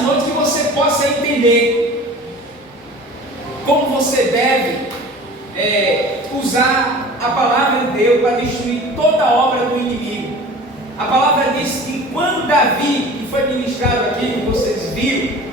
nessa noite que você possa entender como você deve usar a palavra de Deus para destruir toda a obra do inimigo. A palavra diz que quando Davi, que foi ministrado aqui, que vocês viram,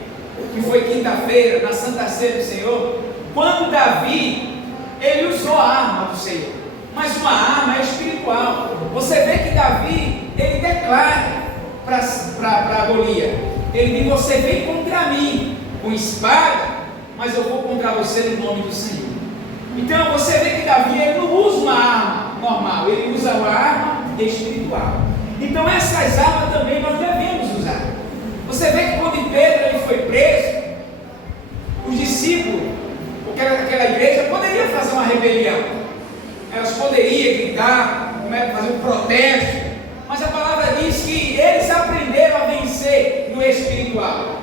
que foi quinta-feira, na Santa Ceia do Senhor, quando Davi, ele usou a arma do Senhor, mas uma arma espiritual. Você vê que Davi, ele declara para Golias, ele diz: você vem contra mim com espada, mas eu vou contra você no nome do Senhor. Então você vê que Davi, ele não usa uma arma normal, ele usa uma arma espiritual. Então essas armas também nós devemos usar. Você vê que quando Pedro ele foi preso, os discípulos, aquela igreja poderia fazer uma rebelião, elas poderiam gritar, fazer um protesto, mas a palavra diz que eles aprenderam a vencer no espiritual.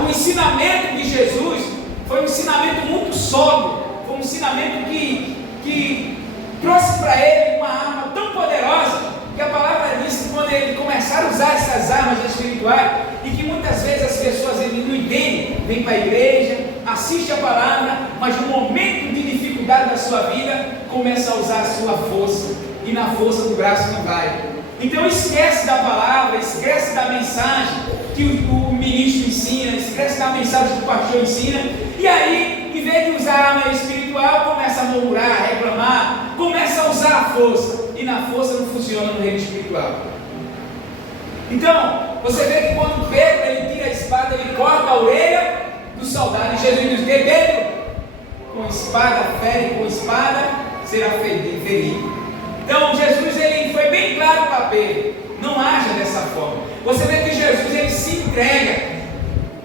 O ensinamento de Jesus foi um ensinamento muito sólido, foi um ensinamento que trouxe para ele uma arma tão poderosa, que a palavra diz que quando ele começar a usar essas armas espirituais, e que muitas vezes as pessoas não entendem, vêm para a igreja, assiste a palavra, mas no momento de dificuldade da sua vida, começa a usar a sua força, e na força do braço não vai. Então esquece da palavra, esquece da mensagem que o ministro ensina, esquece da mensagem que o pastor ensina, e aí, em vez de usar a arma espiritual, começa a murmurar, reclamar, começa a usar a força, e na força não funciona no reino espiritual. Então, você vê que quando Pedro ele tira a espada, ele corta a orelha do soldado, e Jesus diz: Pedro, com espada fere, com espada será ferido. Então Jesus ele foi bem claro para Pedro: não haja dessa forma. Você vê que Jesus ele se entrega,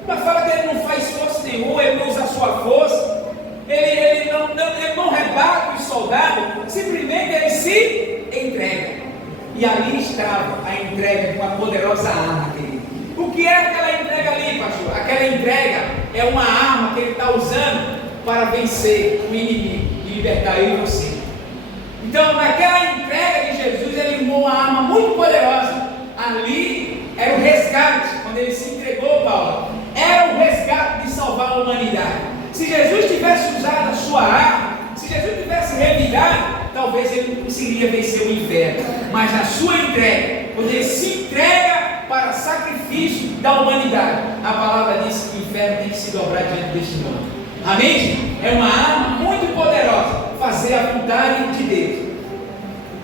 mas fala que ele não faz força nenhuma, ele não usa a sua força, ele não rebate os soldados, simplesmente ele se entrega. E ali estava a entrega de uma poderosa arma, querido. O que é aquela entrega ali, pastor? Aquela entrega é uma arma que ele está usando para vencer o inimigo e libertar eu e você. Então, naquela entrega de Jesus, ele usou uma arma muito poderosa. Ali era o resgate, quando ele se entregou, Paulo, era o resgate de salvar a humanidade. Se Jesus tivesse usado a sua arma, se Jesus tivesse revidado, talvez ele não conseguiria vencer o inferno. Mas na sua entrega, quando ele se entrega para sacrifício da humanidade, a palavra diz que o inferno tem que se dobrar diante deste nome. Amém, gente? É uma arma muito poderosa, fazer a vontade de Deus.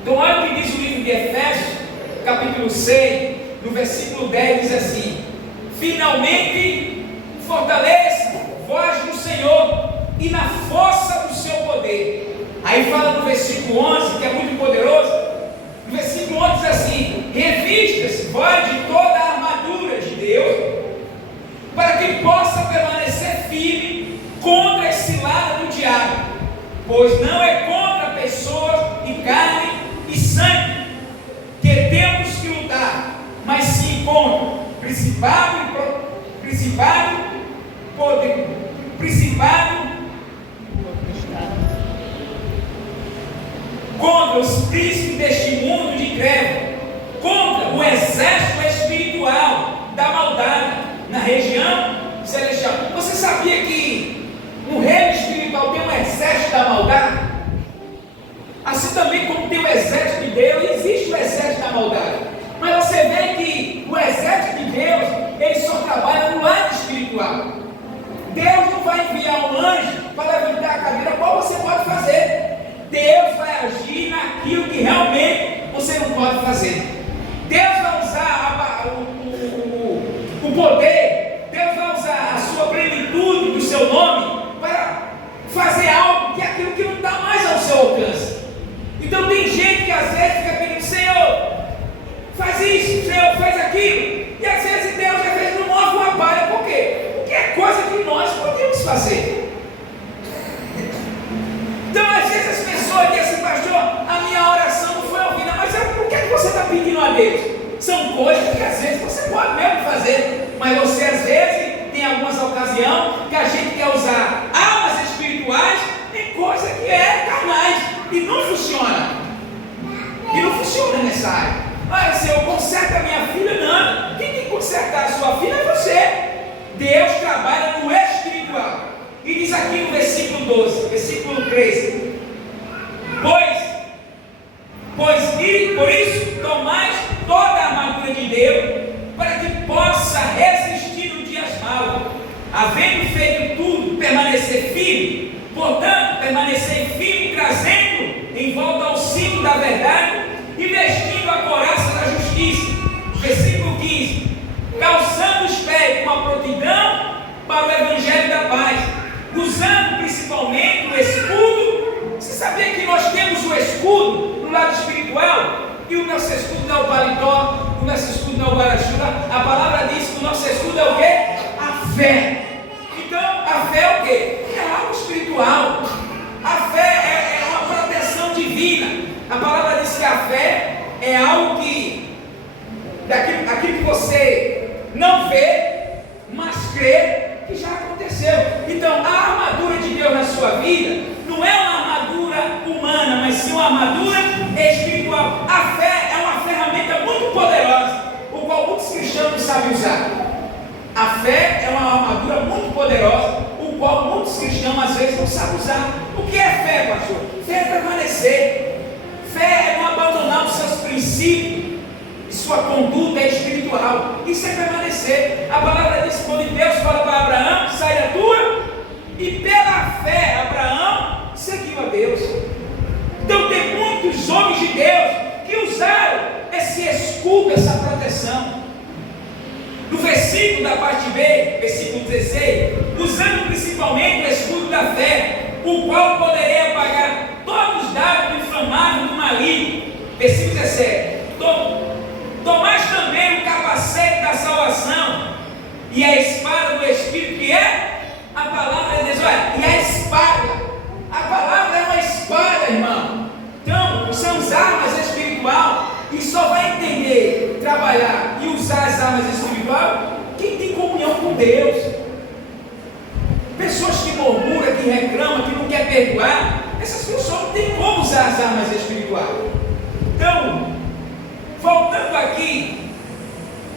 Então olha o que diz o livro de Efésios, capítulo 6, no versículo 10, diz assim: finalmente fortaleça vós no Senhor e na força do seu poder. Aí fala no versículo 11, que é muito poderoso. No versículo 11 diz assim: revista-se vós de toda a armadura de Deus, para que possa permanecer firme contra a cilada do diabo, pois não é contra pessoas e carne e sangue que temos que lutar, mas sim contra contra os príncipes deste mundo de trevas, contra o exército espiritual da maldade na região celestial. Você sabia que no reino espiritual tem um exército da maldade? Assim também como tem o exército de Deus, existe o exército da maldade. Mas você vê que o exército de Deus, ele só trabalha no lado espiritual. Deus não vai enviar um anjo para levantar a cadeira, qual você pode fazer. Deus vai agir naquilo que realmente você não pode fazer. Deus vai usar o poder, Deus vai usar a sua plenitude do seu nome para fazer algo que é aquilo que não está mais ao seu alcance. Então tem gente que às vezes fica pedindo: Senhor, faz isso, Senhor, faz aquilo, e às vezes Deus não move uma palha. Por quê? Porque é coisa que nós podemos fazer. Então às vezes as pessoas dizem assim: pastor, a minha oração não foi ouvida. Mas por que você está pedindo a Deus? São coisas que às vezes você pode mesmo fazer, mas você às vezes tem algumas ocasiões que a gente quer usar armas espirituais em coisas que é carnais, e não funciona. E não funciona nessa área. Senhor, conserta a minha filha. Não, quem tem que consertar a sua filha é você. justiça. Versículo 15: calçando os pés com a prontidão para o evangelho da paz, usando principalmente o escudo. Você sabia que nós temos o escudo no lado espiritual? E o nosso escudo não é o paletó, o nosso escudo não é o guarda-chuva. A palavra diz que o nosso escudo é o quê? A fé. Então, a fé é o quê? É algo espiritual. A fé é uma proteção divina. A palavra diz que a fé é algo que, aquilo que você não vê, mas crê que já aconteceu. Então, a armadura de Deus na sua vida não é uma armadura humana, mas sim uma armadura espiritual. A fé é uma ferramenta muito poderosa, o qual muitos cristãos não sabem usar. A fé é uma armadura muito poderosa, o qual muitos cristãos às vezes não sabem usar. O que é fé, pastor? Fé é permanecer. Fé é não abandonar os seus princípios e sua conduta espiritual. Isso é permanecer. A palavra diz que quando Deus fala para Abraão, sai da tua, e pela fé Abraão seguiu a Deus. Então tem muitos homens de Deus que usaram esse escudo, essa proteção. No versículo da parte B, versículo 16, usando principalmente o escudo da fé, o qual poderia apagar todos os dardos inflamáveis do maligno. Versículo 17: tomais também o capacete da salvação e a espada do Espírito, que é a palavra de Deus. Olha, e a espada, a palavra é uma espada, irmão. Então, são as armas espirituais, e só vai entender, trabalhar e usar as armas espirituais quem tem comunhão com Deus. Pessoas que murmuram, que reclamam, que não quer perdoar, essas pessoas não têm como usar as armas espirituais. Então, voltando aqui,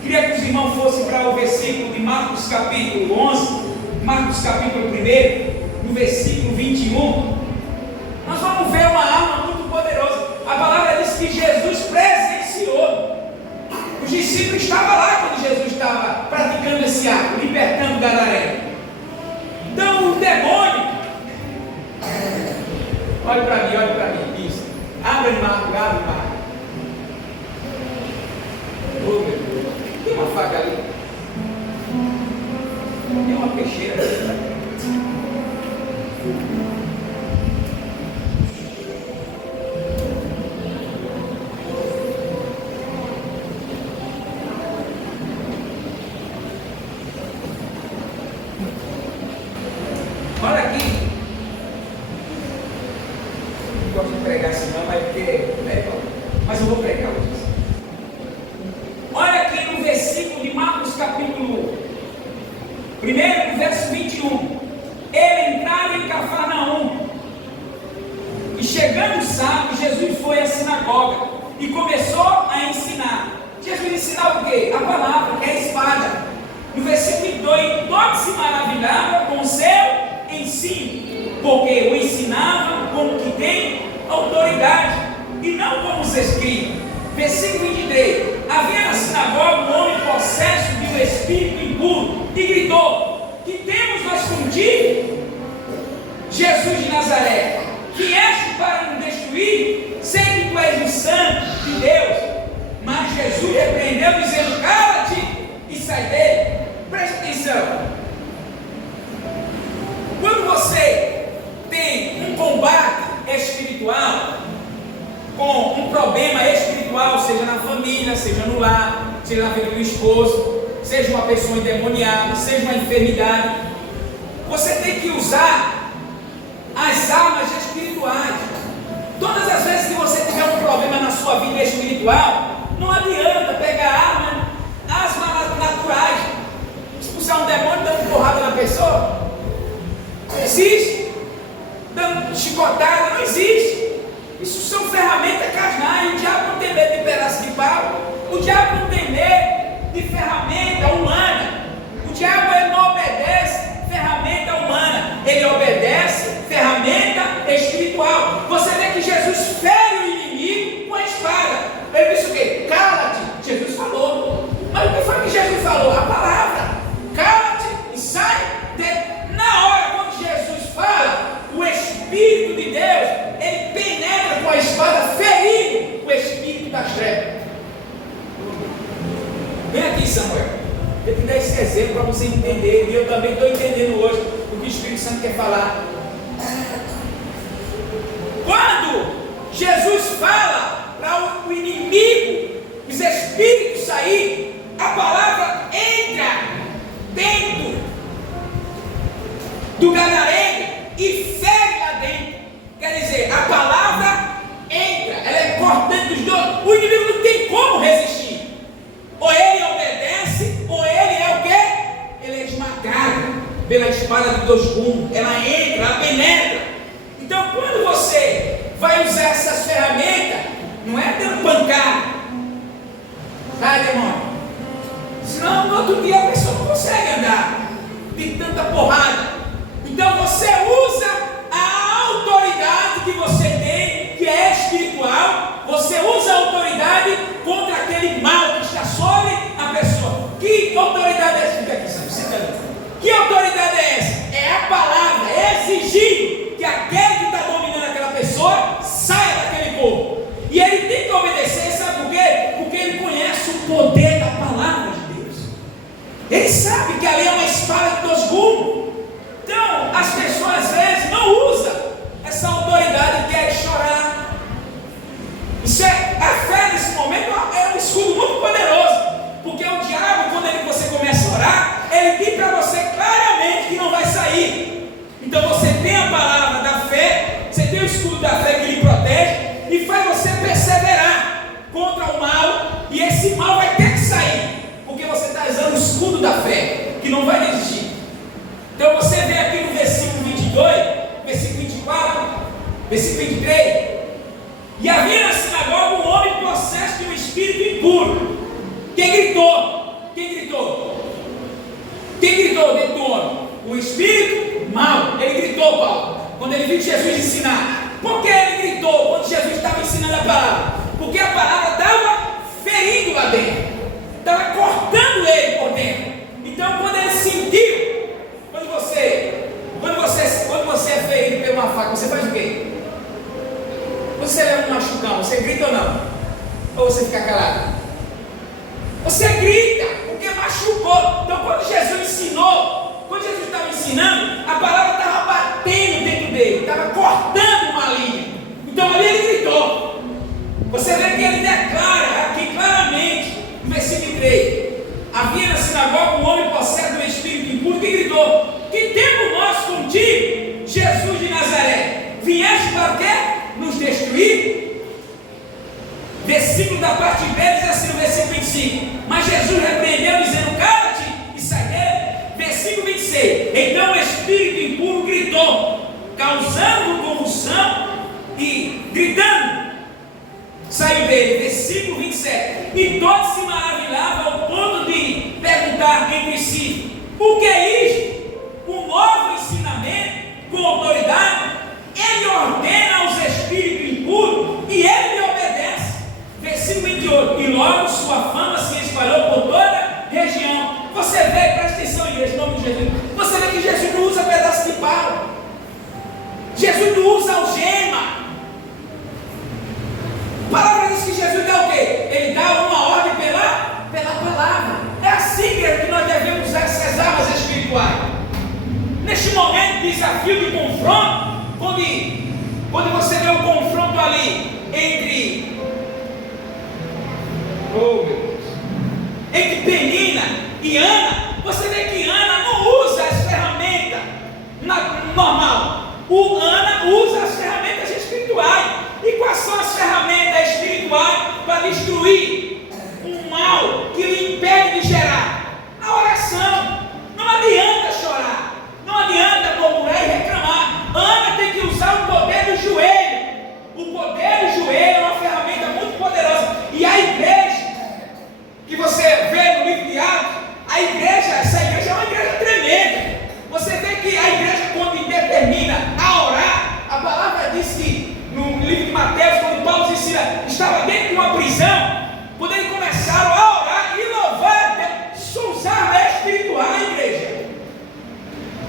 queria que os irmãos fossem para o versículo de Marcos capítulo 11, Marcos capítulo 1, no versículo 21. Nós vamos ver uma arma muito poderosa. A palavra diz que Jesus presenciou. Os discípulos estavam lá quando Jesus estava praticando esse ato, libertando Gadareno. Então o demônio, olha para mim, isso. Abre Marcos, abre Marcos. Oh, meu Deus, tem uma faca ali, tem uma peixeira ali. Olha aqui, não gosto de pregar assim não, vai ter, mas eu vou pregar hoje. Olha aqui no versículo de Marcos capítulo 1, verso 21. Ele entrava em Cafarnaum, e chegando o sábado, Jesus foi à sinagoga e começou a ensinar. Jesus ensinava o quê? A palavra, que é a espada. No versículo 2, todos se maravilhavam com o seu ensino, porque o ensinava como que tem autoridade, e não como os escribas. Versículo 23, havia na sinagoga um homem possesso de um espírito impuro, e gritou: que temos nós contigo, Jesus de Nazaré? Vieste para nos destruir? Sei que tu és o santo de Deus. Mas Jesus repreendeu, dizendo: cala-te e sai dele. Preste atenção. Quando você tem um combate espiritual, com um problema espiritual, seja na família, seja no lar, seja na vida do esposo, seja uma pessoa endemoniada, seja uma enfermidade, você tem que usar as armas espirituais. Todas as vezes que você tiver um problema na sua vida espiritual, não adianta pegar armas naturais, expulsar um demônio dando porrada na pessoa. Não existe. Dando chicotada, não existe. Isso são ferramentas carnais. O diabo não tem medo de pedaço de pau. O diabo não tem medo de ferramenta humana. O diabo ele não obedece ferramenta humana. Ele obedece ferramenta espiritual. Você vê que Jesus fere o inimigo com a espada. Ele disse o quê? Cala-te. Jesus falou. Mas o que foi que Jesus falou? A palavra. Cala-te e sai dele. Na hora quando Jesus fala, o Espírito de Deus, ele penetra com a espada, ferindo o espírito das trevas. aqui, Samuel. Eu te dar esse exemplo para você entender, e eu também estou entendendo hoje o que o Espírito Santo quer falar. Quando Jesus fala para o inimigo, os espíritos sair, a palavra entra dentro do gadareno e fere lá dentro. Quer dizer, a palavra entra, ela é cortante dos dois. O inimigo não tem como resistir. Ou ele obedece, ou ele é o quê? Ele é esmagado pela espada de dois gumes. Ela entra, ela penetra. Então, quando você vai usar essas ferramentas, não é dando pancada, tá, demônio? Senão, no outro dia a pessoa não consegue andar de tanta porrada. Então, você usa a autoridade que você tem, que é espiritual. Você usa a autoridade contra aquele mal que está sobre a pessoa. Que autoridade é essa? Fica aqui, sabe? Senta ali. Que autoridade é essa? É a palavra, é exigir que aquele que está dominando aquela pessoa saia daquele corpo. E ele tem que obedecer, sabe por quê? Porque ele conhece o poder da palavra de Deus. Ele sabe que ali é uma espada de dois gumes. Então, as pessoas às vezes não usam essa autoridade e querem chorar. Isso é, a fé nesse momento é um escudo muito poderoso. Porque o diabo, quando você começa a orar, ele diz para você claramente que não vai sair. Então você tem a palavra da fé, você tem o escudo da fé que lhe protege e faz você perseverar contra o mal, e esse mal vai ter que sair, porque você está usando o escudo da fé, que não vai existir. Então você vê aqui no versículo 22, versículo 24, versículo 23, e havia na sinagoga um homem possesso de um espírito impuro. Quem gritou? Quem gritou? Quem gritou dentro do homem? O espírito mau. Ele gritou, Paulo, quando ele viu Jesus ensinar. Por que ele gritou quando Jesus estava ensinando a palavra? Porque a palavra estava ferindo lá dentro, estava cortando ele por dentro. Então, quando ele sentiu, quando você é ferido por uma faca, você faz o quê? Você leva um machucão, você grita ou não? Ou você fica calado? Você grita, porque machucou. Então, quando Jesus ensinou, quando Jesus estava ensinando, a palavra estava batendo dentro dele, estava cortando uma linha. Então, ali ele gritou. Você vê que ele declara aqui claramente, no versículo 3: havia na sinagoga um homem possesso de um espírito impuro que gritou: que temos nós contigo, Jesus de Nazaré? Vieste para o quê? Nos destruir? Versículo da parte B diz assim no versículo 25: mas Jesus repreendeu, dizendo: cala-te e sai dele. Versículo 26: então o espírito impuro gritou, causando convulsão e gritando, saiu dele. Versículo 27: e todos se maravilhavam ao ponto de perguntar entre si: o que é isto? Um novo ensinamento com autoridade? Ele ordena aos espíritos impuros e ele lhe obedece. Versículo 28: e logo sua fama se espalhou por toda a região. Você vê, presta atenção, igreja, em nome de Jesus. Você vê que Jesus não usa pedaço de pau, Jesus não usa algema. A palavra diz que Jesus dá o quê? Ele dá uma ordem pela palavra. É assim, igreja, que nós devemos usar essas armas espirituais. Neste momento de desafio, de confronto, quando você vê um confronto ali entre entre Penina e Ana, você vê que Ana não usa as ferramentas normal. Ana usa as ferramentas espirituais. E quais são as ferramentas espirituais para destruir um mal que lhe impede de gerar? A oração. Não adianta chorar, não adianta murmurar e reclamar. Ana tem que usar o poder do joelho. O poder do joelho é uma ferramenta muito poderosa. E a igreja que você vê no livro de Atos, essa igreja é uma igreja tremenda. Você vê que a igreja, quando determina a orar, a palavra diz que no livro de Mateus, quando Paulo ensina, estava dentro de uma prisão, quando eles começaram a orar e louvar a Deus. Isso usar é espiritual, igreja.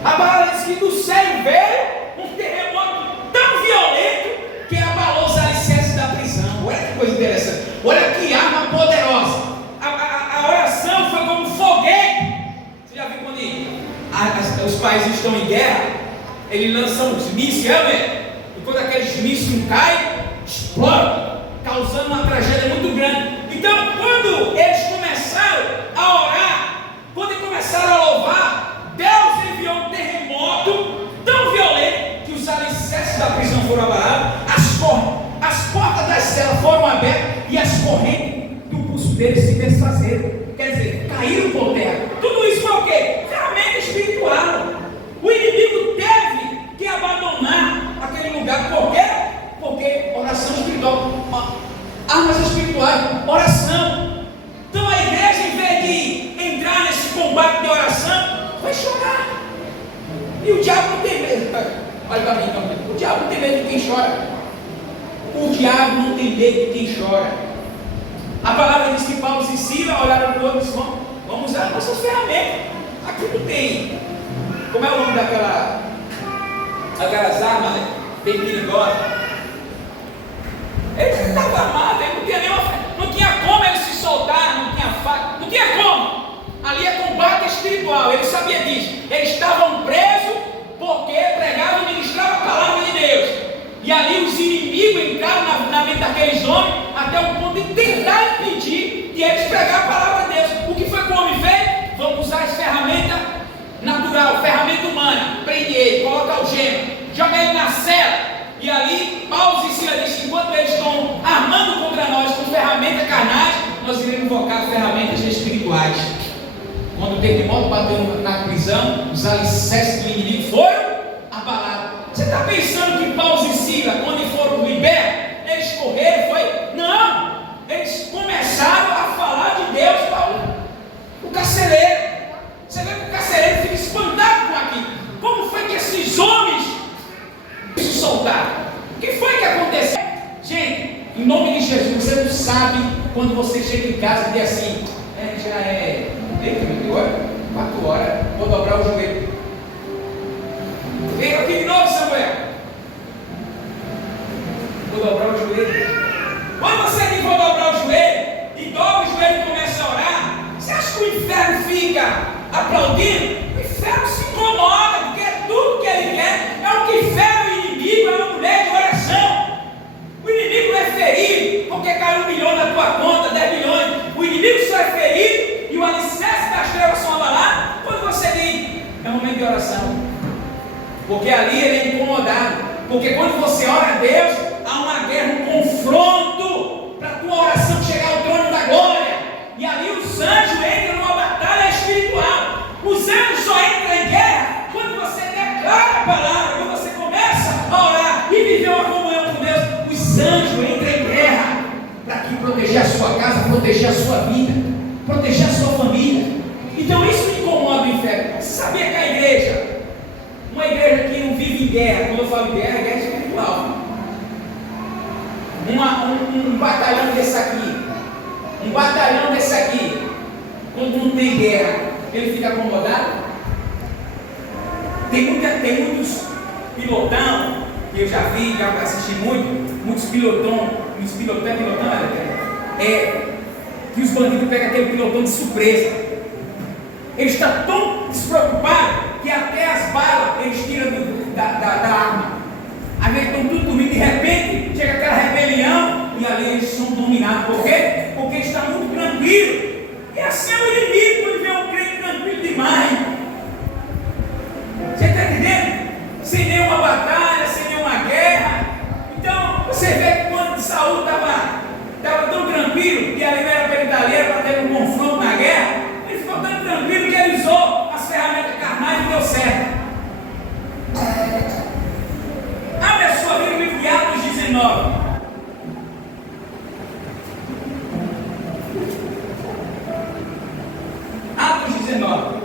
A palavra diz que do céu veio um terremoto tão violento que abalou os alicerces da prisão. Olha que coisa interessante, olha que arma poderosa. A oração foi países estão em guerra, ele lança uns mísseis, e quando aqueles mísseis caem, explodem, causando uma tragédia muito grande. Então, quando eles começaram a orar, quando começaram a louvar, Deus enviou um terremoto tão violento que os alicerces da prisão foram abalados, as portas das celas foram abertas e as correntes do pulso deles se desfazeram. Quer dizer, caíram por terra. Tudo isso foi o quê? Ferramenta espiritual. O inimigo teve que abandonar aquele lugar. Por quê? Porque oração espiritual, armas espirituais, oração. Então a igreja, em vez de entrar nesse combate de oração, vai chorar. E o diabo não tem medo. Olha para mim, então. O diabo não tem medo de quem chora. O diabo não tem medo de quem chora. A palavra diz que Paulo e Silas olharam para o outro e disseram: vamos usar nossas ferramentas. Aqui não tem. Como é o nome aquelas armas, né? Bem perigosas. Ele estava armado, ele não tinha nenhuma fé. Não tinha como ele se soltar, não tinha faca, não tinha como. Ali é combate espiritual, ele sabia disso. Eles estavam presos porque pregavam e ministravam a palavra de Deus. E ali os inimigos entraram na mente daqueles homens até o ponto de tentar impedir de eles pregar a palavra de Deus. O que foi que o homem fez? Vamos usar as ferramentas natural, ferramenta humana. Prende ele, coloca algema, joga ele na cela. E ali Paulo e Silas dizem: enquanto eles estão armando contra nós com ferramentas carnais, nós iremos invocar ferramentas espirituais. Quando o terremoto bateu na prisão, os alicerces do inimigo foram abalados. Você está pensando que Paulo e Silas, quando foram libertos, eles correram? Foi? Não! Eles começaram a falar de Deus para o carcereiro. Você vê que o carcereiro fica espantado com aquilo. Como foi que esses homens se soltaram? O que foi que aconteceu? Gente, em nome de Jesus, você não sabe quando você chega em casa e diz assim: já é 4 horas, vou dobrar o joelho. Vem aqui de novo, Samuel. Vou dobrar o joelho. Quando você diz vou dobrar o joelho, e dobra o joelho e começa a orar, você acha que o inferno fica aplaudindo? O inferno se incomoda, porque tudo que ele quer é o que fere o inimigo, é uma mulher de oração. O inimigo não é ferido porque caiu 1 milhão na tua conta, 10 milhões. O inimigo só é ferido e o alicerce das trevas são abalados quando você diz: é um momento de oração. Porque ali ele é incomodado. Porque quando você ora a Deus, há uma guerra, um confronto para a tua oração chegar ao trono da glória. E ali os anjos entram numa batalha espiritual. Os anjos só entram em guerra quando você declara a palavra, quando você começa a orar e viver uma comunhão com Deus. Os anjos entram em guerra para proteger a sua casa, proteger a sua vida, proteger a sua família. Então isso me incomoda o inferno. Você sabia que a igreja, uma igreja que não vive em guerra, quando eu falo em guerra, é guerra espiritual. Um batalhão desse aqui, quando não tem guerra, ele fica acomodado. Tem muitos pilotão, que eu já vi, já assisti muitos pilotão, que os bandidos pegam aquele pilotão de surpresa. Eles estão tão despreocupados que até as balas eles tiram da arma. Às vezes estão tudo dormindo, de repente chega aquela rebelião e ali eles são dominados. Por quê? Porque eles estão muito tranquilos. E assim é o inimigo, quando vê um crente tranquilo demais. Você está entendendo? Sem nenhuma batalha, sem nenhuma guerra. Então você vê que quando Saul estava tão tranquilo, e ali não era para ele estar ali, era para ter um confronto na guerra. Ele ficou tão tranquilo que ele usou as ferramentas carnais e deu certo. Abre a sua Bíblia em Atos 19. Atos 19.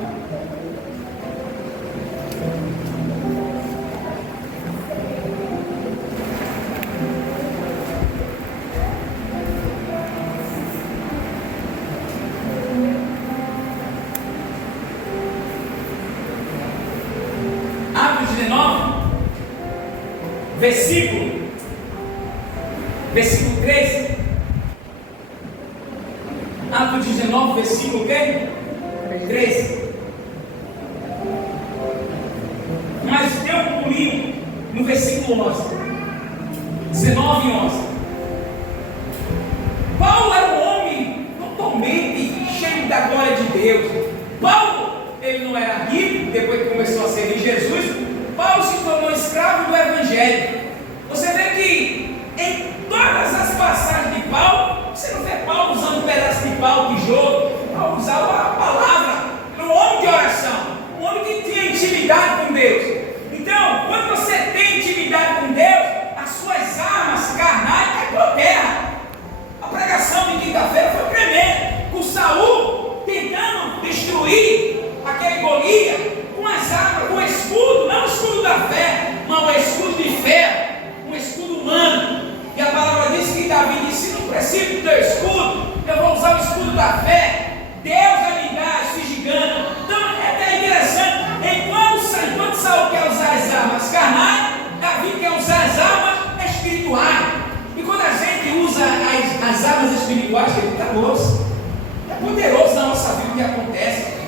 Atos 19. Versículo 13. Atos 19, versículo 13. mas deu um pulinho no versículo 11, 19 e 11. Paulo era um homem totalmente cheio da glória de Deus. Paulo, ele não era rico, depois que começou a servir Jesus. Paulo se tornou escravo do Evangelho. Você vê que em todas as passagens de Paulo, você não vê Paulo usando um pedaço de pau, tijolo. Paulo usava a palavra. Era um homem de oração, um homem que tinha intimidade com Deus. Então, quando você tem intimidade com Deus, as suas armas carnais caem por terra. A pregação de quinta-feira foi tremenda, com Saul tentando destruir aquele Golias com as armas, com o escudo, não o escudo da fé, mas o escudo de ferro, um escudo humano. E a palavra diz que Davi disse: não preciso do teu escudo, eu vou usar o escudo da fé. Deus vai me dar esse gigante. Então é até interessante, enquanto Saul quer usar as armas carnais, Davi quer usar as armas espirituais. E quando a gente usa as armas espirituais, ele está moço. É poderoso na nossa vida o que acontece.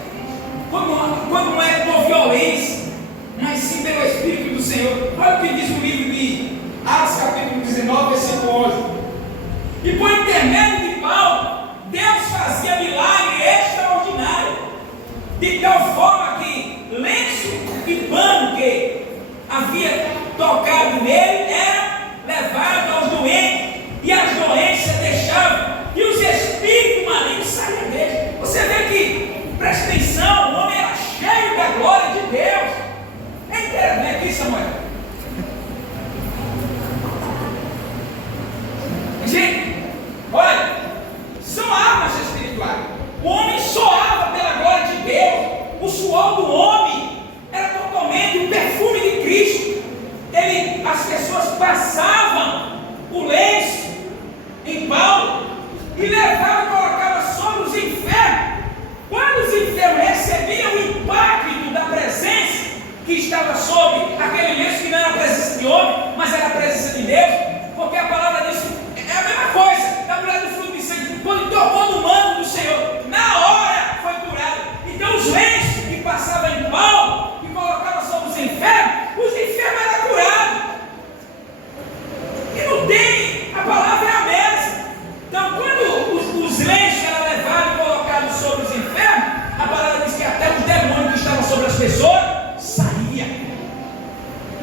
Quando não é por violência, mas sim pelo Espírito do Senhor. Olha o que diz o livro de Atos, capítulo 19, versículo 11. E por intermédio de Paulo, Deus fazia milagre extraordinário, de tal forma que lenço e pano que havia tocado nele era levado aos doentes, e as doenças deixavam, e os espíritos malignos saíam dele. Você vê que, presta atenção, o homem era cheio da glória de Deus. É interessante, vem aqui, Samuel. Gente, olha, são armas espirituais. O homem soava pela glória de Deus. O suor do homem era totalmente o perfume de Cristo. As pessoas passavam o lenço em Paulo e levavam e colocavam sobre os enfermos. Quando os enfermos recebiam o impacto da presença que estava sobre aquele lenço, que não era a presença de homem, mas era a presença de Deus, porque a palavra diz é a mesma coisa da mulher do fluxo de sangue, quando tocou no manto do Senhor, na hora foi curado. Então os lenços que passavam em Paulo e colocavam sobre os enfermos eram curados. E não tem, a palavra é a mesma. Então quando os lenços eram levados e colocados sobre os enfermos, a palavra diz que até os demônios que estavam sobre as pessoas saíam.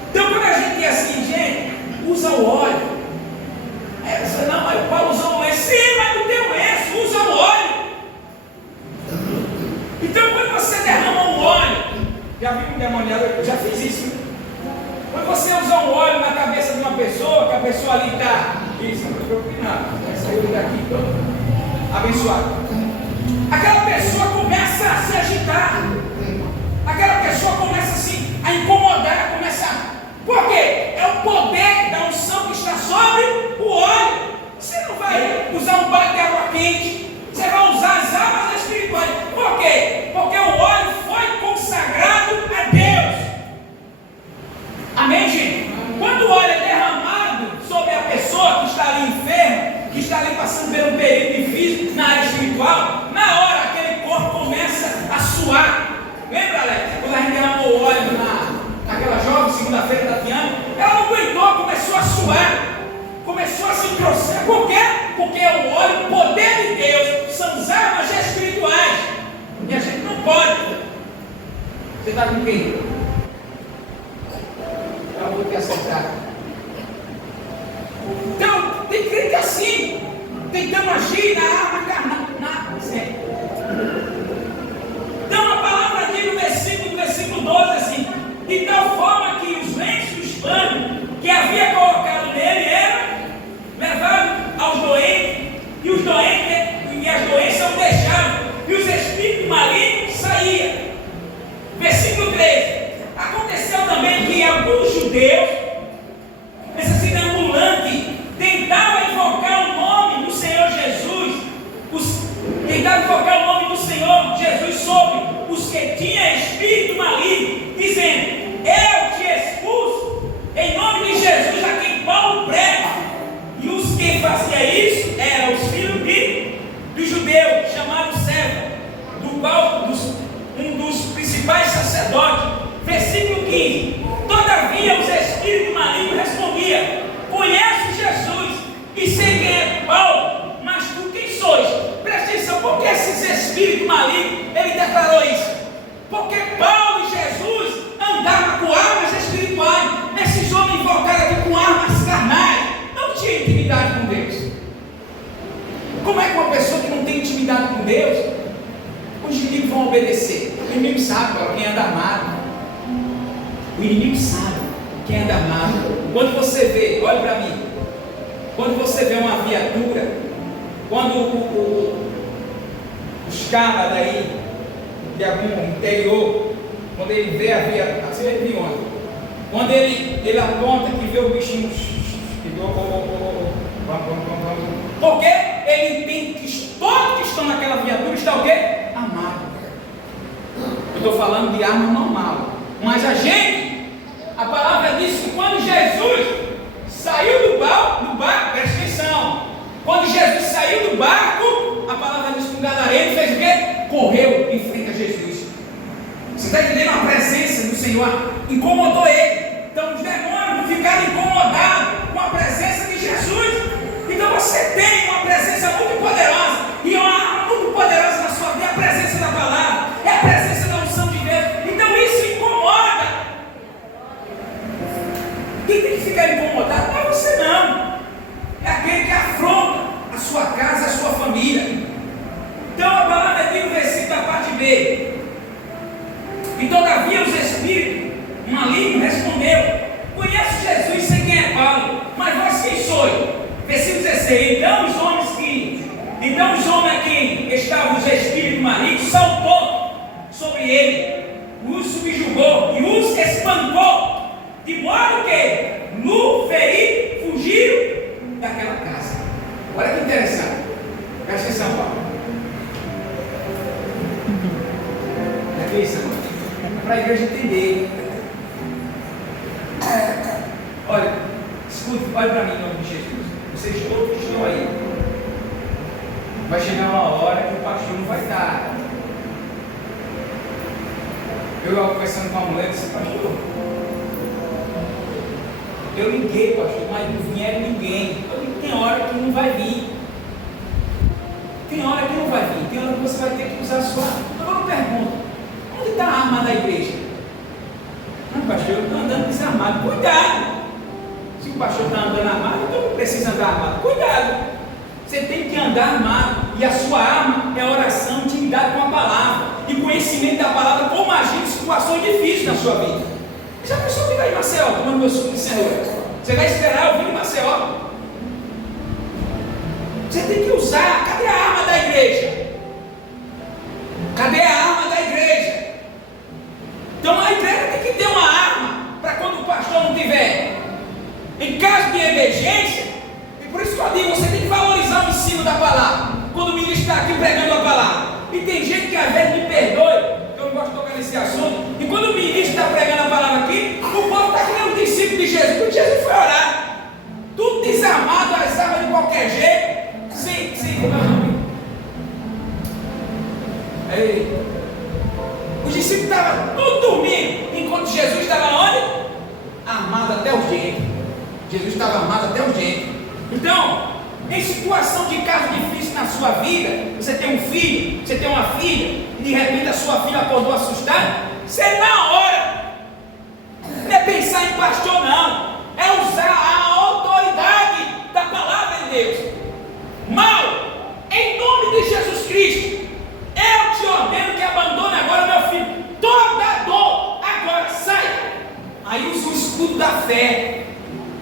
Então quando a gente diz assim, gente, usa o óleo. Aí você, não, mas o Paulo usou um lenço. Sim, mas não tem um lenço, usa o óleo. Então quando você derrama um óleo, já vi um demoniado, eu já fiz isso. Quando você usa um óleo na cabeça de uma pessoa, que a pessoa ali está, isso, não se preocupe nada, vai sair daqui todo abençoado. Aquela pessoa começa a se agitar, aquela pessoa começa assim a incomodar, por quê? É o poder da unção que está sobre o óleo. Você não vai usar um balde de água quente, você vai usar as armas espirituais. Por quê? Porque o óleo foi consagrado a Deus. Amém, gente? Quando o óleo é derramado sobre a pessoa que está ali enferma, que está ali passando por um período difícil na área espiritual, na hora aquele corpo começa a suar. Lembra, Alex? Quando a gente derramou o óleo naquela jovem, segunda-feira, Tatiana, ela não aguentou, começou a suar, começou a se engrossar. Por quê? Porque o óleo, o poder de Deus, são as armas espirituais. E a gente não pode. Você está com quem? Eu vou te acertar. Então, tem crente assim, tentando agir na arma carnal. Então a palavra diz no versículo 12 assim: de tal forma que os lenços dos panos que havia colocado nele eram levados aos doentes, e as doenças o deixavam, e os espíritos malignos saíam. Versículo 13: aconteceu também que alguns judeus, esse ambulante, tentavam invocar o nome do Senhor Jesus, sobre os que tinham espírito maligno, dizendo: eu te expulso em nome de Jesus a quem Paulo prega. E os que faziam isso eram os filhos do judeu chamado Cefas, do qual um dos principais sacerdotes. Versículo 15: espírito maligno, ele declarou isso. Porque Paulo e Jesus andavam com armas espirituais. Esses homens invocaram aqui com armas carnais. Não tinha intimidade com Deus. Como é que uma pessoa que não tem intimidade com Deus, os inimigos vão obedecer? O inimigo sabe quem anda armado. O inimigo sabe quem anda armado. Quando você vê, olha para mim, quando você vê uma viatura, quando os caras daí de algum interior, quando ele vê a viatura, assim ele viu ontem, quando ele aponta que vê o bichinho, porque ele entende que todos que estão naquela viatura estão o quê? Armados. Eu estou falando de arma normal, mas a palavra diz que quando Jesus saiu do barco, presta atenção, quando Jesus saiu do barco, a palavra diz que o gadareno fez o quê? Correu em frente a Jesus. Você está entendendo? A presença do Senhor incomodou ele. Então os demônios ficaram incomodados com a presença de Jesus. Então você tem uma presença muito poderosa, e uma arma muito poderosa na sua vida, a presença da palavra, é a presença da unção de Deus. Então isso incomoda. Quem tem que ficar incomodado não é você não, é aquele que afronta a sua casa, a sua família. Então a palavra aqui no versículo da parte B: e todavia os espíritos malignos respondeu: conheço Jesus, sei quem é Paulo, mas vós quem sois? Versículo 16: então os homens a quem estavam os espíritos malignos saltou sobre ele, os subjugou e os espancou, de modo que no ferir fugiram daquela casa. Olha que interessante, presta atenção, Paulo. É isso, para a igreja entender. Olha, escute, olha para mim em nome de Jesus. Vocês todos que estão aí, vai chegar uma hora que o pastor não vai estar. Eu estava conversando com uma mulher e disse: pastor, eu liguei, pastor, mas não vieram ninguém. Eu digo: tem hora que não vai vir. Tem hora que não vai vir. Tem hora que você vai ter que usar a sua arma. Agora eu pergunto: onde está a arma da igreja? Não, pastor, eu estou andando desarmado. Cuidado! Se o pastor está andando armado, então não precisa andar armado. Cuidado! Você tem que andar armado. E a sua arma é a oração, intimidade com a palavra e conhecimento da palavra, como agir em situações difíceis na sua vida. Já pensou ficar em Maceió, tomando meu suco de cenoura? Você vai esperar eu vir em Maceió? Você tem que usar. Cadê a arma da igreja? Cadê a arma da igreja? Então a igreja tem que ter uma arma para quando o pastor não tiver. Em caso de emergência, e por isso que eu digo, você tem que valorizar o ensino da palavra. Quando o ministro está aqui pregando a palavra, e tem gente que às vezes me perdoe, eu não gosto de tocar nesse assunto, e quando o ministro está pregando a palavra aqui, o povo está aqui, o discípulo de Jesus, porque Jesus foi orar, tudo desarmado, as armas de qualquer jeito, sim, ei. Os discípulos estavam tudo dormindo, enquanto Jesus estava onde? Armado até o dentes. Jesus estava armado até os dentes. Então, em situação de caso difícil na sua vida, você tem um filho, você tem uma filha, e de repente a sua filha acordou assustada, você na hora, não é pensar em pastor não, é usar a autoridade da palavra de Deus. Mal, em nome de Jesus Cristo, eu te ordeno que abandone agora meu filho, toda dor, agora sai. Aí usa o escudo da fé,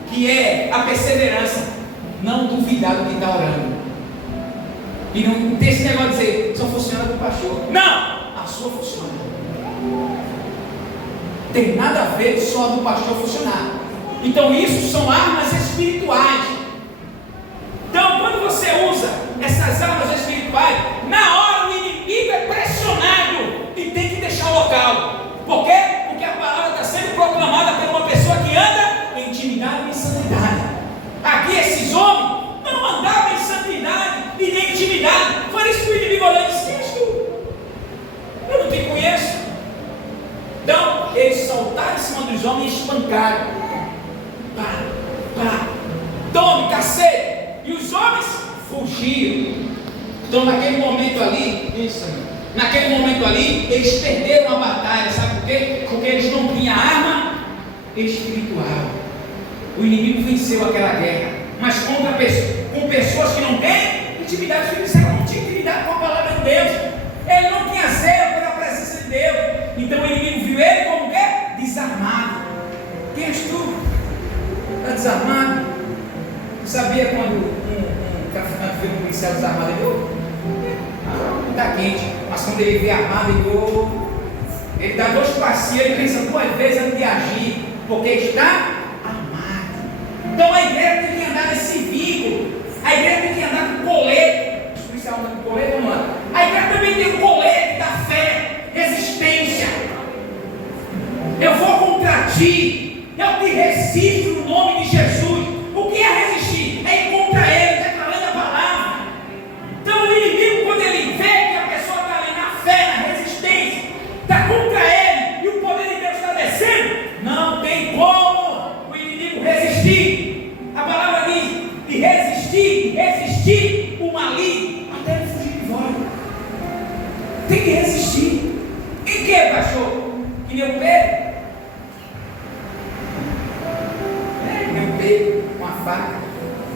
que é a perseverança, não duvidar do que está orando, e não ter esse negócio de dizer: só funciona do pastor. Não, a sua funciona. Tem nada a ver só do pastor funcionar. Então isso são armas espirituais. Então quando você usa essas armas espirituais, na hora o inimigo é pressionado e tem que deixar o local. Por quê? Porque a palavra está sendo proclamada por uma pessoa que anda em intimidade e em santidade. Aqui esses homens não andavam em santidade e nem intimidade. Foi isso que o inimigo olhou e disse: quem és tu? Eu não te conheço. Então eles saltaram em cima dos homens e espancaram. Tome, cacete. E os homens fugiram. Então naquele momento ali, isso, Naquele momento ali, eles perderam a batalha, sabe por quê? Porque eles não tinham arma espiritual. O inimigo venceu aquela guerra, mas com pessoas que não têm intimidade espiritual, não tinham intimidade com a palavra de Deus, ele não tinha zelo pela presença de Deus. Então o inimigo viu ele como quê? Desarmado. Quem és tu? Está desarmado? Sabia quando um traficante vê um policial desarmado, ele está quente, mas quando ele vê armado, ele dá 2 passinhos, ele pensa 2 vezes antes de agir, porque está armado. Então a igreja tem que andar nesse vínculo, a igreja tem que andar com colete. Os policiais andam com colete ou não andam? A igreja também tem o colete da fé, resistência. Eu vou contra ti, eu te resisto no nome de Jesus. O que é resistir? É ir contra ele, declarando a palavra. Então o inimigo, quando ele vê que a pessoa está ali na fé, na resistência, está contra ele, e o poder de Deus está descendo, não tem como o inimigo resistir. A palavra diz de resistir o maligno, até ele fugir de volta. Tem que resistir. Em que, pastor? Que nem o Pedro? Com a faca.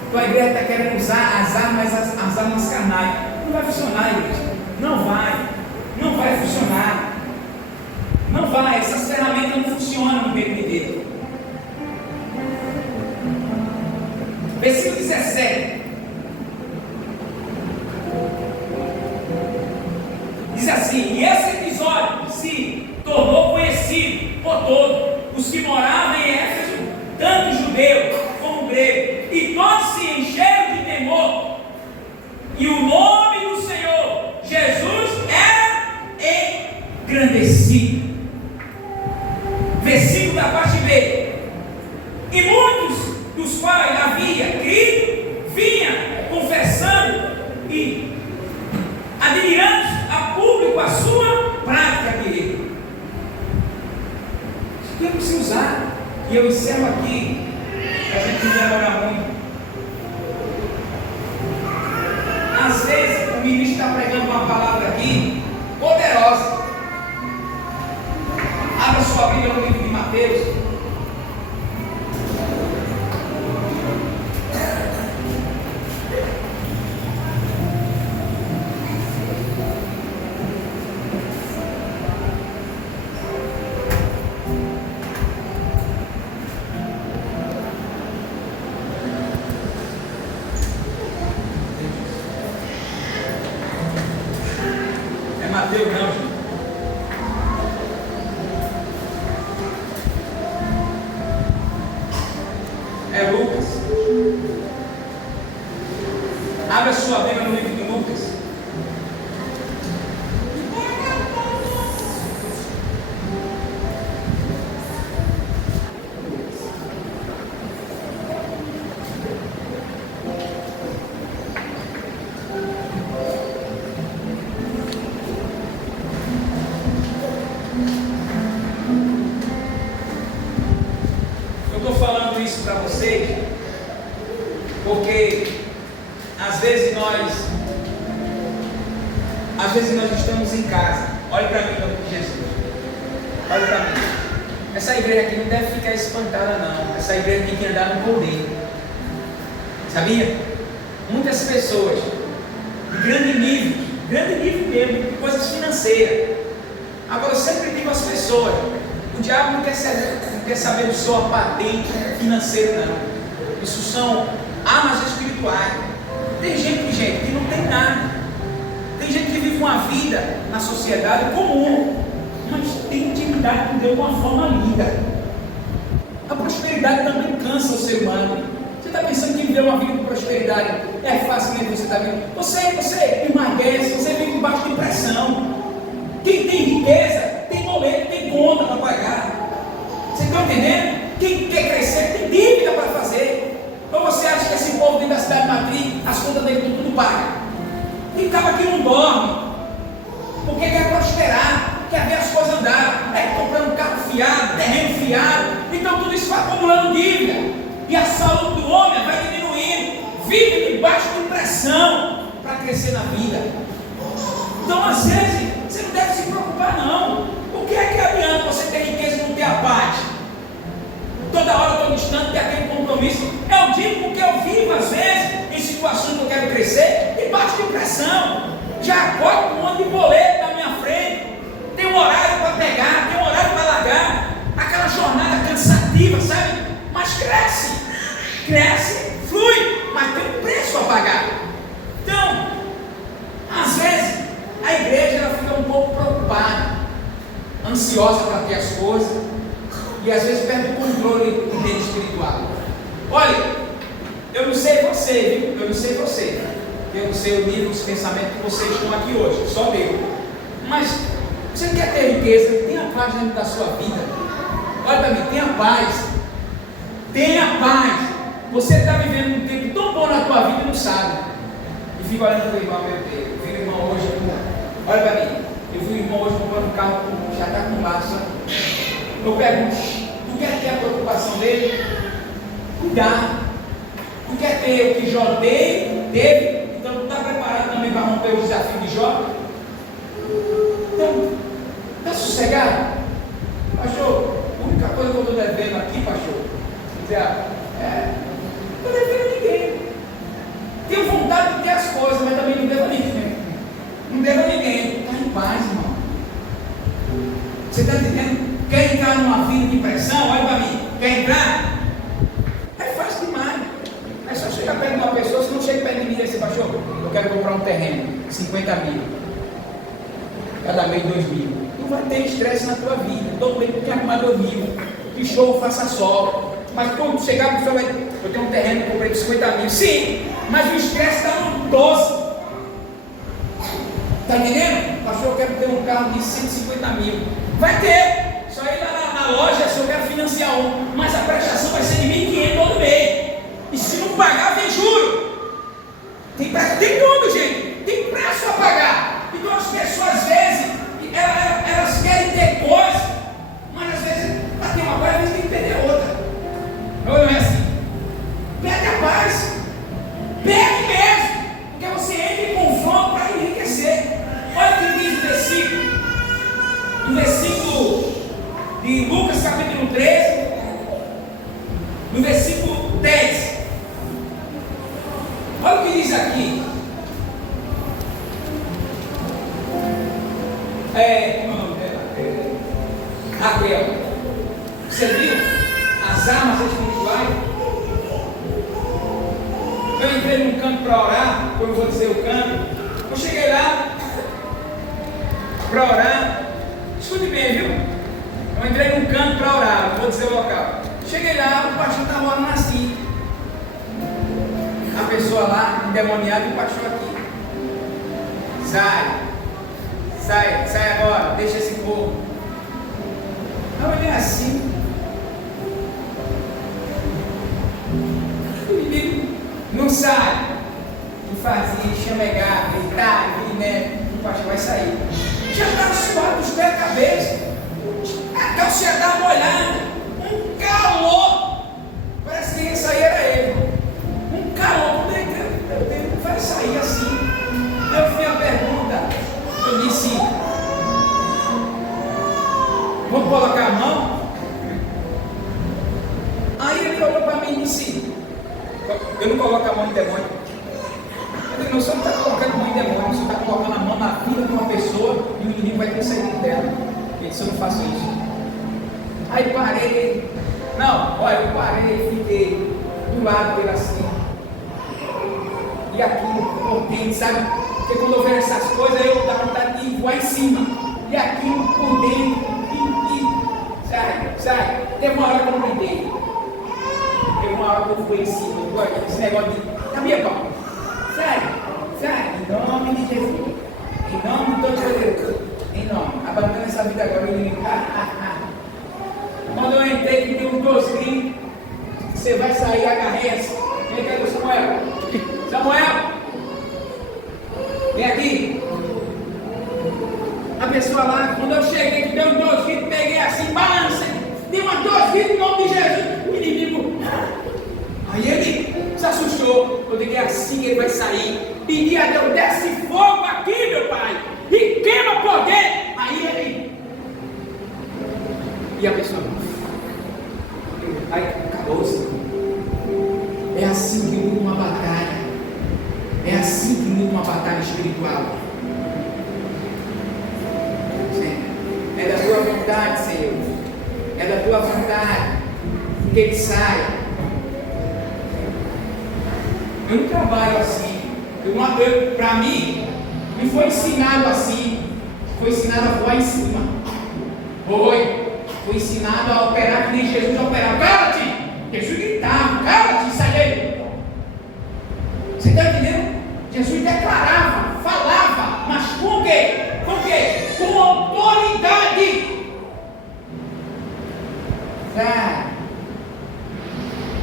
Então a igreja está querendo usar as armas carnais. Não vai funcionar, igreja. Não vai funcionar. Não vai. Essas ferramentas não funcionam no meio de Deus. Versículo 17. Diz assim: e esse episódio se tornou conhecido por todos os que moravam em Éfeso, tanto judeus como gregos, e todos se encheram de temor, e o nome do Senhor Jesus era engrandecido. Versículo da parte B. E muitos dos quais havia crido vinha confessando e admirando a público a sua prática de erro. Isso tem que se usar. E eu encerro aqui, para a gente não demorar muito. Às vezes o ministro está pregando uma palavra aqui poderosa. Abra sua Bíblia no livro de Mateus. Mateus não, gente. É Lucas. Abra sua Bíblia no livro de Lucas. Para vocês, porque às vezes nós estamos em casa. Olhe para mim, em nome de Jesus. Olhe para mim. Essa igreja aqui não deve ficar espantada, não. Essa igreja tem que andar no poder. Sabia? Muitas pessoas de grande nível mesmo, de coisas financeiras. Agora eu sempre digo às pessoas: o diabo não quer saber do sua patente financeira, não. Isso são armas espirituais. Tem gente que não tem nada. Tem gente que vive uma vida na sociedade comum, mas tem intimidade com Deus de uma forma linda. A prosperidade também cansa o ser humano. Você está pensando que viver uma vida com prosperidade é fácil, né? Você está vendo? Você emagrece, você vive debaixo de pressão. Quem tem riqueza tem boleto, tem conta para pagar. Você está entendendo? Quem quer crescer tem dívida para fazer. Então você acha que esse povo dentro da cidade matriz, as contas dele estão tudo pagas? Quem estava aqui não dorme, porque quer prosperar, quer ver as coisas andar, comprando carro fiado, terreno fiado. Então tudo isso vai acumulando dívida, e a saúde do homem vai diminuindo, vive debaixo de pressão para crescer na vida. Então às vezes você pressão, já acordo com um monte de boleto na minha frente, tem um horário para pegar, tem um horário para largar, aquela jornada cansativa, sabe? Mas cresce, flui, mas tem um preço a pagar. Então, às vezes, a igreja ela fica um pouco preocupada, ansiosa para ter as coisas, e às vezes perde o controle do reino espiritual. Olha, eu não sei você, viu? Eu não sei você. Eu não sei o nível dos pensamentos que vocês estão aqui hoje, só Deus. Mas você quer ter riqueza, tenha paz dentro da sua vida. Olha para mim, tenha paz. Tenha paz. Você está vivendo um tempo tão bom na tua vida e não sabe. E fica olhando para o irmão, meu Deus. Eu vi o irmão hoje, olha para mim. Eu vi o irmão hoje comprando um carro, já está com massa. Eu pergunto, tu quer ter a preocupação dele? Cuidar. Tu quer ter o que Jó teve? Então tu está preparado também para romper o desafio de Jó? Então, está sossegado? Pastor, a única coisa que eu estou devendo aqui, pastor, não estou devendo a ninguém. Tenho vontade de ter as coisas, mas também não devo a ninguém. Não devo a ninguém. Está em paz, irmão. Você está entendendo? Quer entrar numa vida de pressão? Olha para mim. Quer entrar? É fácil demais. É só chegar perto de uma pessoa. Se não chega perto de mim e dizer, pastor, eu quero comprar um terreno, 50 mil. Cada mês 2 mil. Não vai ter estresse na tua vida. Todo mundo tem arrumador vivo. Que show, faça sol. Mas quando chegar, você vai. Eu tenho um terreno que comprei de 50 mil. Sim, mas o estresse está no 12. Está entendendo? Pastor, eu quero ter um carro de 150 mil. Vai ter. Só ir lá na loja se eu quero financiar um. Mas a prestação vai ser de 1.500 todo mês. E se não pagar, vem juro. Tem tudo, gente. Tem preço a pagar. Então as pessoas, às vezes, elas querem ter coisa, mas às vezes, para ter uma coisa, às vezes tem que perder outra. Não é assim? Perde a paz. Perde mesmo. Porque você entra em confronto para enriquecer. Olha o que diz o versículo. No versículo de Lucas capítulo 13, no versículo 10. Olha o que diz aqui. Como é o nome dela? Raquel. Você viu as armas espirituais? Eu entrei num canto para orar, eu não vou dizer o canto. Eu cheguei lá para orar. Escute bem, viu? Eu entrei num canto para orar, não vou dizer o local. Cheguei lá, o pastor estava orando assim. A pessoa lá, endemoniada, e o pastor aqui. Sai agora, deixa esse povo. Eu olhei assim. O menino não sai. E fazia, chamegar, gritar, o pastor vai sair. Já estava suado dos pés à cabeça. A calça já estava molhada. Um calor. Parece que quem ia sair era ele. Um calor. Meu Deus, vai sair assim. Eu fiz a pergunta. Eu disse: vamos colocar a mão? Aí ele olhou para mim e disse: eu não coloco a mão em demônio. Eu disse: não, você não está colocando a mão em demônio, você está colocando a mão na vida de uma pessoa e o inimigo vai ter saído dela. Ele disse: eu não faço isso. Aí parei. Não, olha, eu parei, fiquei do lado dele assim. E aquilo por dentro, sabe? Porque quando eu vejo essas coisas, eu dá vontade de voar em cima. E aquilo por dentro. Sai. Teve uma hora que eu não briguei. Teve uma hora que eu fui em cima. Esse negócio de. Tá minha pau. Sai. Em nome de Jesus. Em nome de todo Jesus. Em nome. Abandonando essa vida agora. Eu digo, Quando eu entrei, que tem um tosquinho, você vai sair, agarrei assim. Vem cá, Samuel. Vem aqui. A pessoa lá, quando eu cheguei, que deu um tosquinho, peguei assim, balancei. Deu uma tosquinha no nome de Jesus. O inimigo. Aí ele se assustou. Eu digo: é assim que ele vai sair. Pedi a Deus: desce fogo aqui, meu pai. E queima por dentro. Aí ele. E a pessoa. Aí acabou-se. É assim que luta uma batalha. É assim que luta uma batalha espiritual. vontade, Senhor. É da tua vontade que ele saia. Eu não trabalho assim. Para mim, me foi ensinado assim. Foi ensinado a voar em cima. Foi ensinado a operar que nem Jesus operava. Cala-te! Jesus gritava, cala-te, sai daí. Você está entendendo? Jesus declarava, falava, mas com o quê? Com o quê? Com autoridade. É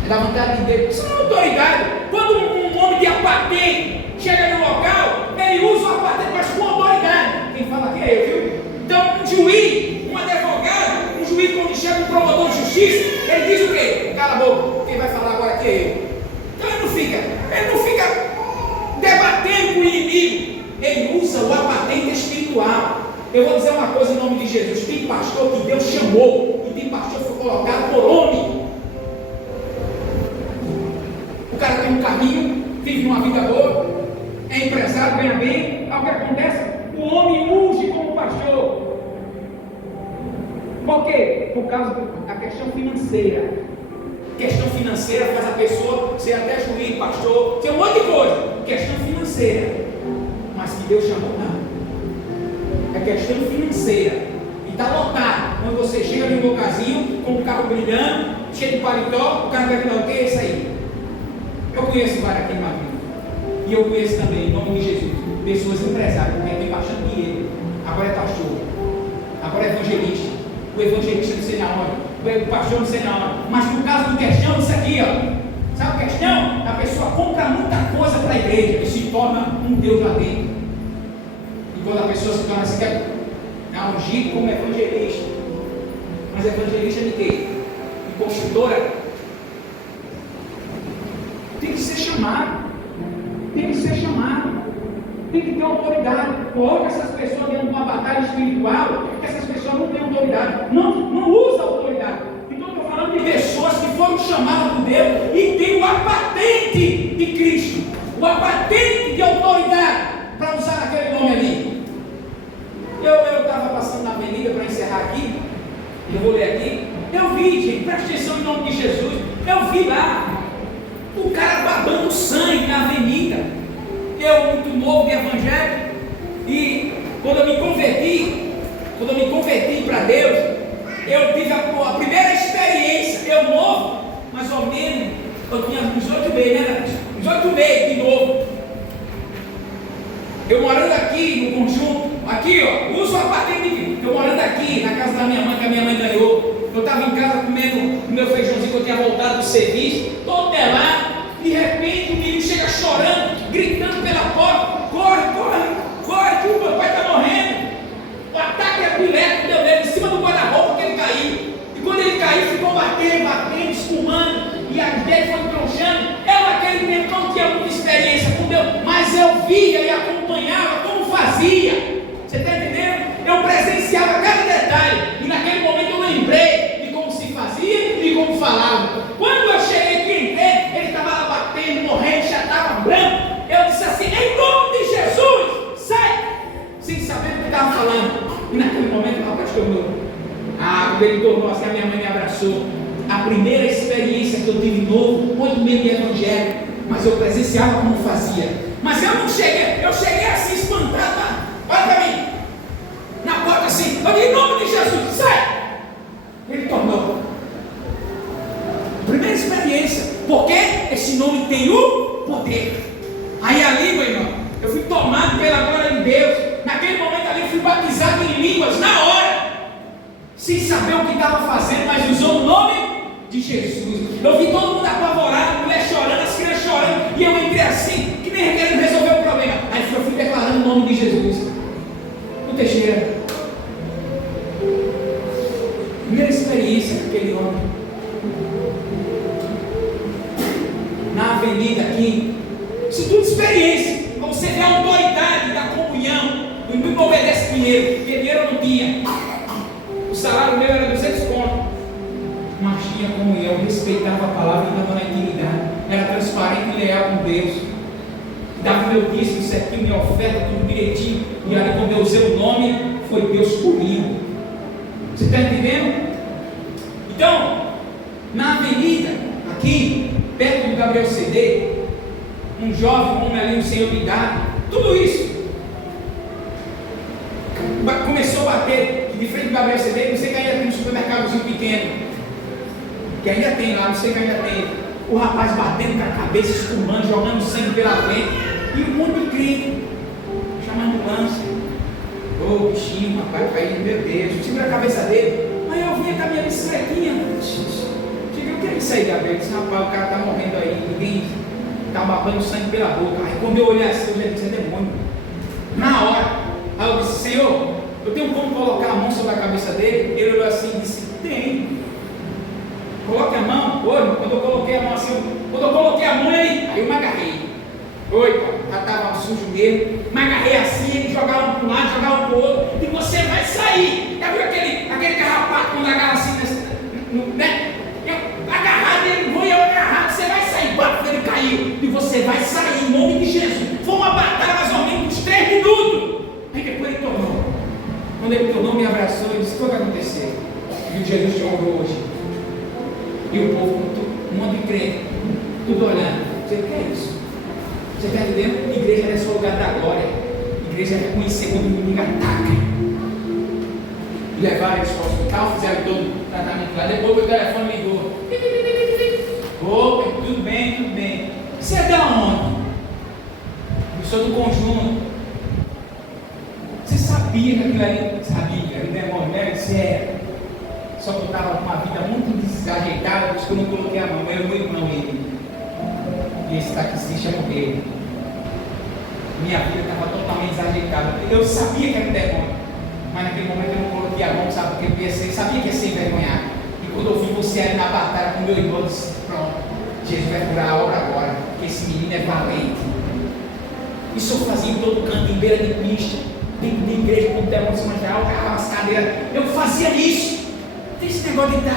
da vontade de Deus. Isso não é autoridade. Quando um homem de apatente chega no local, ele usa o apatente, mas com autoridade. Quem fala aqui é eu, viu? Então, um juiz, um advogado, um juiz, quando chega um promotor de justiça, ele diz o quê? Cala a boca, quem vai falar agora aqui é eu. Então ele não fica debatendo com o inimigo. Ele usa o apatente espiritual. Eu vou dizer uma coisa em nome de Jesus: tem pastor que Deus chamou, e tem pastor que foi colocado por homem. O cara tem um caminho, vive uma vida boa, é empresário, ganha bem. Aí o que acontece? O homem unge como pastor. Por quê? Por causa da questão financeira. Questão financeira faz a pessoa ser até juiz, pastor, ser um monte de coisa. Questão financeira. Mas que Deus chamou, não. É questão financeira. E está lotado. Quando você chega num lugarzinho, com o carro brilhando, cheio de paletó, o cara vai falar: o que é isso aí? Eu conheço vários aqui em Madrid. E eu conheço também, em nome de Jesus, pessoas empresárias, porque tem bastante dinheiro. Agora é pastor, agora é evangelista. O evangelista não sei na hora, o pastor não sei na hora. Mas por causa do questão, isso aqui, ó. Sabe a questão? A pessoa compra muita coisa para a igreja e se torna um Deus lá dentro. E quando a pessoa se torna assim, é ungido como evangelista. Mas evangelista de quê? De construtora. Tem que ser chamado. Tem que ser chamado. Tem que ter autoridade. Coloca essas pessoas dentro de uma batalha espiritual, porque essas pessoas não têm autoridade. Não usa autoridade. Então eu estou falando de pessoas que foram chamadas por Deus e têm uma patente de Cristo. Uma patente de autoridade para usar aquele nome ali. Eu estava passando na avenida para encerrar aqui. Eu vou ler aqui. Eu vi, gente, presta atenção em nome de Jesus. Eu vi lá o cara babando sangue na avenida. Eu, muito novo de evangelho, e quando eu me converti para Deus, eu tive a primeira experiência. Eu novo, mais ou menos, eu tinha uns 8 meses, né? Uns 8 meses de novo. Eu morando aqui no conjunto, aqui ó, uso a patente de eu morando aqui na casa da minha mãe, que a minha mãe ganhou. Eu estava em casa comendo o meu feijãozinho que eu tinha voltado do serviço, todo pelado. De repente o menino chega chorando, gritando pela porta: corre, que o papai está morrendo. O ataque epilético deu nele em cima do guarda-roupa que ele caiu. E quando ele caiu, ficou batendo, espumando, e as dele foi tronchando. Eu naquele tempo não tinha muita experiência com Deus, mas eu via e acompanhava como fazia. Você está entendendo? Eu presenciava cada detalhe, e naquele momento eu lembrei de como se fazia e de como falava. Quando eu cheguei aqui, entrei, ele estava lá batendo, morrendo, já estava branco. Eu disse assim: em nome de Jesus, sai! Sem saber o que estava falando. E naquele momento o rapaz tornou. Quando ele tornou assim, a minha mãe me abraçou. A primeira experiência que eu tive novo, 8 meses de evangelho, mas eu presenciava como fazia. Mas eu não cheguei, eu cheguei assim espantado. Olha para mim, na porta assim, eu disse: em nome de Jesus, sai! Ele tornou. Primeira experiência, porque esse nome tem o poder. Aí ali, meu irmão, eu fui tomado pela glória de Deus. Naquele momento ali eu fui batizado em línguas, na hora, sem saber o que estava fazendo, mas usou o nome de Jesus. Eu vi todo mundo apavorado, a mulher chorando, as crianças chorando, e eu entrei assim, que nem querendo resolver o problema. Aí eu fui declarando o nome de Jesus. No Teixeira. Primeira experiência com aquele homem. Na avenida aqui, isso tudo experiência. Como você vê a autoridade da comunhão. O inimigo obedece dinheiro, porque dinheiro eu não tinha. O salário meu era 200 contos. Mas tinha comunhão, respeitava a palavra e estava na intimidade. Era transparente e leal com Deus. Dava o meu dízimo certinho, minha oferta, tudo direitinho. E aí quando eu usei o nome, foi Deus comigo. Você está entendendo? Então, na avenida, aqui, perto do Gabriel CD, um jovem homem ali, um senhor de idade, tudo isso começou a bater de frente do Gabriel CD. Não sei que ainda tem um supermercadozinho pequeno, que ainda tem lá, não sei que ainda tem. O rapaz batendo com a cabeça, espumando, jogando sangue pela frente, e um monte de crente chamando ambulância. Ô bichinho, rapaz, caiu, meu Deus, segura a cabeça dele. Aí eu vinha com a minha bicicletinha. Cheguei, o que é isso aí, Gabriel? Eu disse, rapaz, o cara está morrendo aí, ninguém está babando sangue pela boca. Aí quando eu olhei assim, eu já disse, é demônio. Na hora, aí eu disse, Senhor, eu tenho como colocar a mão sobre a cabeça dele? Ele olhou assim e disse, tem. Coloque a mão. Oi, quando eu coloquei a mão assim, quando eu coloquei a mão, aí eu me agarrei. Oi, já estava sujo mesmo. Me agarrei assim, ele jogava para um lado, jogava para o outro. E você vai sair. Já viu aquele carrapato quando agarra assim, né? Agarrado, ele foi, eu agarrado, você vai sair. Bota, ele caiu. E você vai sair em nome de Jesus. Foi uma batalha mais ou menos uns 3 minutos. Aí depois ele tornou. Quando ele tornou, me abraçou e disse: o que vai acontecer? E Jesus te honrou hoje. E o povo, um monte de crente, tudo olhando. Você quer isso? Você está entendendo? Igreja não é só lugar da glória. Igreja é reconhecer quando o inimigo ataca. E levaram eles para o hospital, fizeram todo o tratamento lá. Depois o telefone ligou. Opa, tudo bem, tudo bem. Você é da onde? Eu sou do conjunto. Você sabia que aquilo ali, sabia, era demônio, né? Eu disse, só que eu estava com uma vida muito desajeitada, por isso que eu não coloquei a mão. Era o meu irmão, ele. E esse taxista morreu. Minha vida estava totalmente desajeitada. Eu sabia que era um demônio, mas naquele momento eu não coloquei a mão, sabe? Porque eu sabia que ia ser envergonhado. E quando eu vi você ali na batalha com meu irmão, eu disse: pronto, Jesus vai curar a obra agora, porque esse menino é valente. Isso eu fazia em todo canto, em beira de pista, dentro de igreja, quando o demônio se manjava, eu carregava as cadeiras. Eu fazia isso. Tem esse negócio de da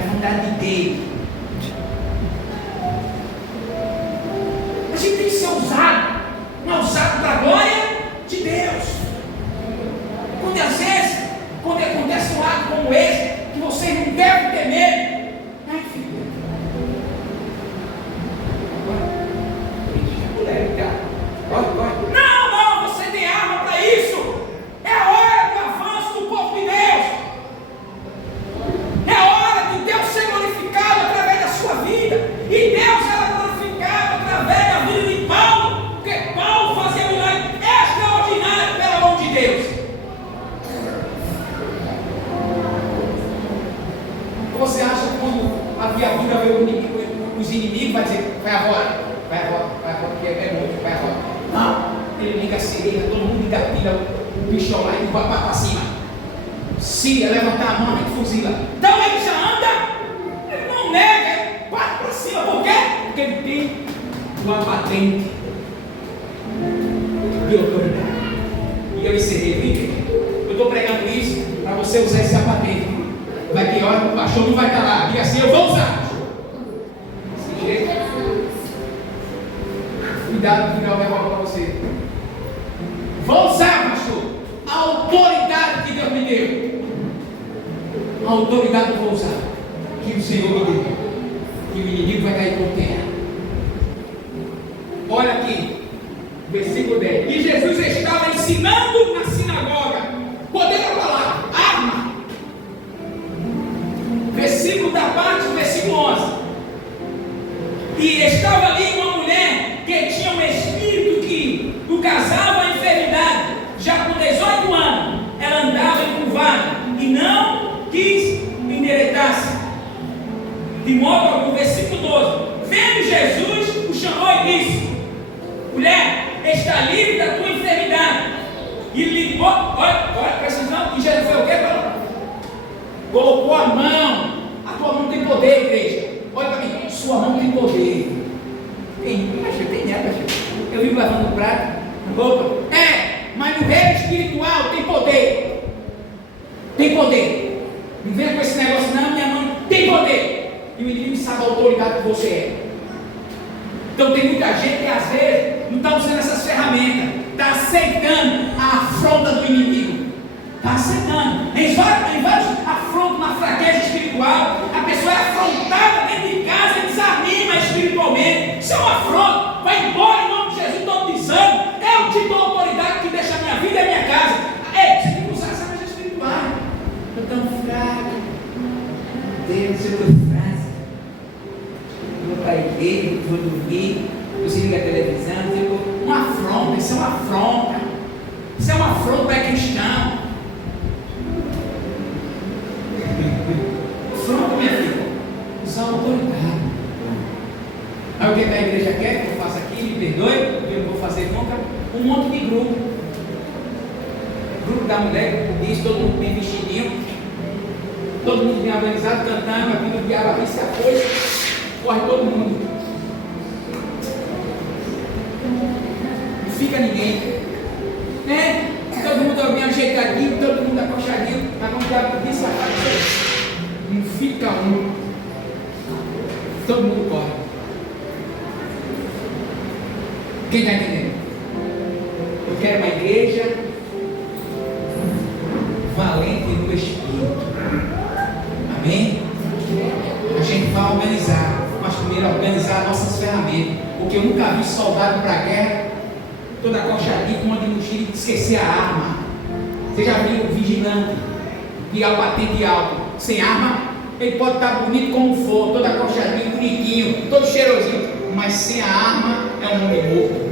vontade de Deus. A gente tem que ser ousado, mas usado para a glória de Deus. Quando às vezes, quando acontece um ato como esse, que vocês não devem ter medo, ai filho, não, você tem arma para isso. É a hora do avanço do povo de Deus. É a hora de Deus ser glorificado através da sua vida. E Deus era glorificado através da vida de Paulo, porque Paulo fazia milagre extraordinário pela mão de Deus. Você acha que quando a vida veio os inimigos, vai dizer: vai agora, porque é muito, vai agora. Não, ele liga a sirene, todo mundo liga a pilha, o bichão lá e vai para cima. Síria, levantar a mão, a gente fuzila. Então ele já anda, ele não nega, bate para cima, por quê? Porque ele tem uma patente de autoridade. E eu encerrei, viu? Eu estou pregando isso para você usar essa patente. Vai ter hora que o pastor não vai estar lá. Diga assim: eu vou usar. Desse jeito. Cuidado que não vai falar para você. Vou usar, pastor, a autoridade que Deus me deu. A autoridade que eu vou usar, que o Senhor me deu. Que o inimigo vai cair por terra. Olha aqui, versículo 10. E Jesus estava ensinando na sinagoga. Poder da palavra, arma. Versículo da parte, versículo 11. E estava ali uma mulher que tinha um espírito que o casava a enfermidade, já com 18 anos. Ela andava encurvada e não quis endireitar-se. De modo algum, versículo 12. Vendo Jesus, o chamou e disse: mulher, está livre da tua enfermidade. E lhe olha, presta atenção. E Jesus foi o quê? Colocou a mão. A tua mão tem poder, igreja. Olha para mim, sua mão tem poder. Tem nada, eu vivo lavando o prato, roupa. Mas no reino espiritual tem poder. Tem poder. Não venha com esse negócio, não, minha mão tem poder. E o inimigo sabe a autoridade que você é. Então tem muita gente que às vezes não está usando essas ferramentas, está aceitando a afronta do inimigo, está macetando. Em vários afrontos na fraqueza espiritual, a pessoa é afrontada dentro de casa e desanima espiritualmente. Isso é um afronto. Vai embora em nome de Jesus, estou dizendo. Eu te dou autoridade que deixa a minha vida e a minha casa. Ei, você tem que usar essa coisa espiritual. Eu estou tão fraco. Deus, eu estou fraco. Eu vou para a igreja, vou dormir. Você liga a televisão, uma afronta, isso é uma afronta. Isso é uma afronta para cristão. Afronta, minha filha. Isso é uma autoridade. Aí o que a igreja quer que eu faça aqui, me perdoe, eu não vou fazer nunca. Um monte de grupo. Grupo da mulher, grupo disso, todo mundo bem vestidinho. Todo mundo bem organizado, cantando, a vida do diabo, arrisca a coisa. Corre todo mundo. Não fica ninguém, né? Todo mundo bem ajeitadinho, todo mundo acochadinho, mas quando o diabo diz, não fica um, todo mundo corre. Quem está entendendo? Eu quero uma igreja valente no espírito, amém? A gente vai organizar, mas primeiro organizar nossas ferramentas. Porque eu nunca vi soldado para a guerra, toda aconchadinha, com uma de mochila e esquecer a arma. Você já viu o vigilante, que é o patente alto, sem arma? Ele pode estar bonito como for, todo aconchadinho, bonitinho, todo cheirosinho, mas sem a arma é um homem morto.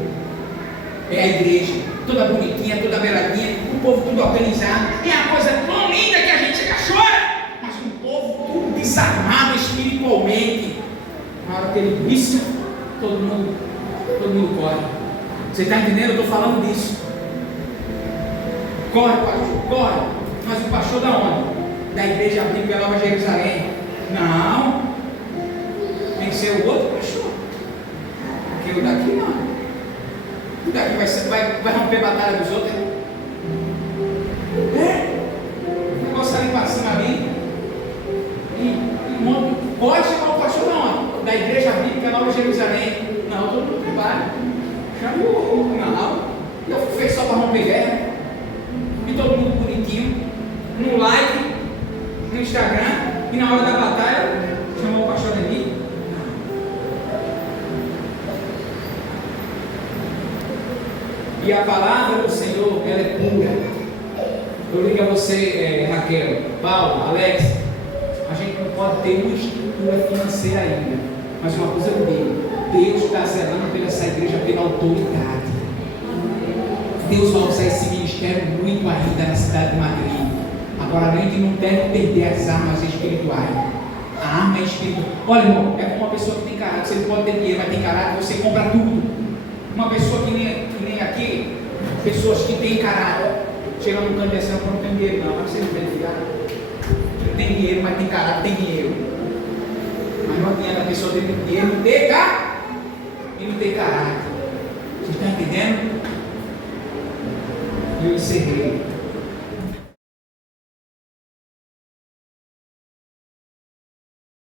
É a igreja, toda bonitinha, toda beiradinha, o povo tudo organizado. É a coisa tão linda que a gente chega e chora, mas o povo tudo desarmado espiritualmente. Na hora que ele pisca, todo mundo corre. Você está entendendo? Eu estou falando disso. Corre, pastor, corre. Mas o pastor da onde? Da igreja bíblica Nova Jerusalém. Não. Tem que ser o outro pastor. Porque o daqui não. O daqui vai romper a batalha dos outros. O negócio ali para cima ali. Pode chamar o pastor da onde? Da igreja bíblica Nova Jerusalém. Não, todo mundo trabalha. Chama o não. Eu fiz só para romper guerra. E todo mundo bonitinho. No like, no Instagram. E na hora da batalha, chamou o pastor Dani. E a palavra do Senhor, ela é pura. Eu ligo a você, Raquel, Paulo, Alex. A gente não pode ter uma estrutura financeira ainda. Mas uma coisa eu digo. Deus está zelando pela essa igreja pela autoridade. Deus vai usar esse ministério muito ainda na cidade de Madrid. Agora a gente não deve perder as armas espirituais. A arma é espiritual. Olha, irmão, é como uma pessoa que tem caráter. Você pode ter dinheiro, mas tem caráter, você compra tudo. Uma pessoa que nem aqui, pessoas que têm caráter, chega no canto desse, não tem dinheiro não, mas você não tem dinheiro. Tem dinheiro, mas tem caráter, tem dinheiro. Mas não adianta a pessoa ter dinheiro, não ter caráter. E não ter caráter. Você está entendendo? Eu encerrei.